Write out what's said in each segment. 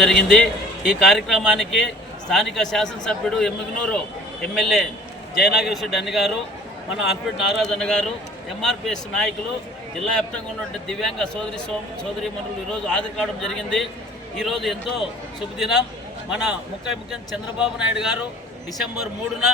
జరిగింది। ఈ కార్యక్రమానికి స్థానిక శాసనసభ్యుడు ఎమ్మిగనూరు ఎమ్మెల్యే జయనాగేశ్వర అన్న గారు, మన అర్పిట్ నాగరాజ్ అన్న గారు, ఎంఆర్పిఎస్ నాయకులు, జిల్లా వ్యాప్తంగా ఉన్నటువంటి దివ్యాంగ సోదరీమణులు ఈరోజు హాజరు కావడం జరిగింది। ఈరోజు ఎంతో శుభదినం। మన ముఖ్యమంత్రి చంద్రబాబు నాయుడు గారు డిసెంబర్ 3న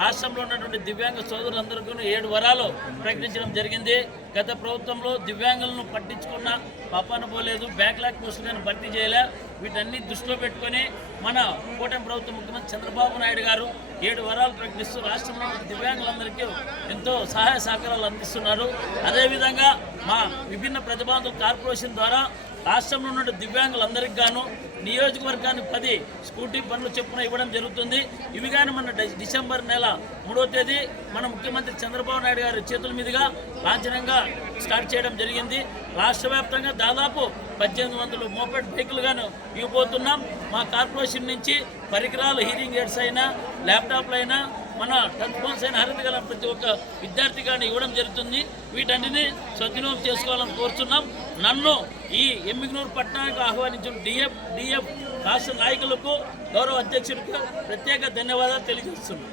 రాష్ట్రంలో ఉన్నటువంటి దివ్యాంగ సోదరులందరికీ 7 వరాలు ప్రకటించడం జరిగింది। గత ప్రభుత్వంలో దివ్యాంగులను పట్టించుకున్న పాపాన పోలేదు, బ్యాక్లాగ్ పోస్టులను భర్తీ చేయలే। వీటన్ని దృష్టిలో పెట్టుకొని మన కూటమి ప్రభుత్వం ముఖ్యమంత్రి చంద్రబాబు నాయుడు గారు 7 వరాలు ప్రకటిస్తూ రాష్ట్రంలో దివ్యాంగులందరికీ ఎంతో సహాయ సహకారాలు అందిస్తున్నారు। అదేవిధంగా మా విభిన్న ప్రతిభావంతుల కార్పొరేషన్ ద్వారా రాష్ట్రంలో ఉన్న దివ్యాంగులందరికీ గాను నియోజకవర్గానికి 10 స్కూటీ బండ్లు చొప్పున ఇవ్వడం జరుగుతుంది। ఇవి కానీ మన డిసెంబర్ నెల 3వ తేదీ మన ముఖ్యమంత్రి చంద్రబాబు నాయుడు గారి చేతుల మీదుగా లాంఛనంగా స్టార్ట్ చేయడం జరిగింది। రాష్ట్ర వ్యాప్తంగా దాదాపు 1800 మోపెడ్ బైకులు గాను ఇవ్వబోతున్నాం। మా కార్పొరేషన్ నుంచి పరికరాలు, హీరింగ్ ఎయిడ్స్ అయినా, ల్యాప్టాప్లు అయినా, మన టచ్ ఫోన్స్ అయిన అర్హత గల ప్రతి ఒక్క విద్యార్థి కానీ ఇవ్వడం జరుగుతుంది। వీటన్నిటిని సద్వినియోగం చేసుకోవాలని కోరుతున్నాం। నన్ను ఈ ఎమ్మిగనూరు పట్టణానికి ఆహ్వానించిన డిఎఫ్ రాష్ట్ర నాయకులకు, గౌరవ అధ్యక్షులకు ప్రత్యేక ధన్యవాదాలు తెలియజేస్తున్నాం।